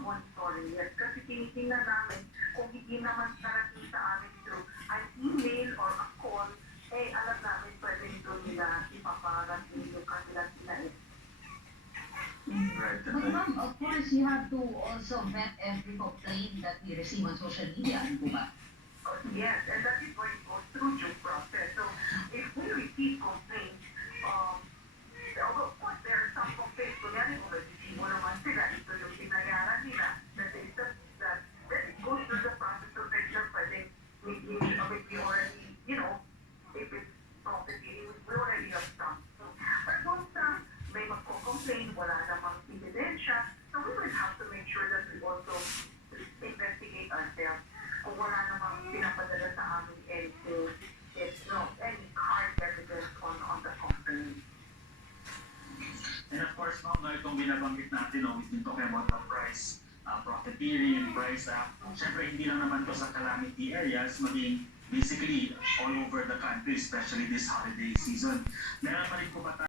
monitoring yan. Kasi tinitingnan namin kung hindi naman narating sa amin through an email or a call, alam namin pwede doon nila ipaparating yung kanilang sinain. Right. But ma'am, of course, you have to also vet every complaint that you receive on social media, ano po ba? Yes, and that is why it goes through due process. So, if we receive complaints, of course, there are some complaints, kunyari kung nagsisimula naman sila, ito yung pinayaran nila, that then it goes through the process of regular pwedeng we already, if it's property, we already have some. But once may magko-complain, wala namang ebidensya, so we will have to make sure that we also investigate ourselves kung wala namang pinapadala sa amin any hard evidence on the company. And of course, ma'am, itong binabanggit natin, we've been talking about the price, profiteering, price, syempre hindi lang naman to sa calamity areas, maging basically all over the country, especially this holiday season. Meron pa rin po ba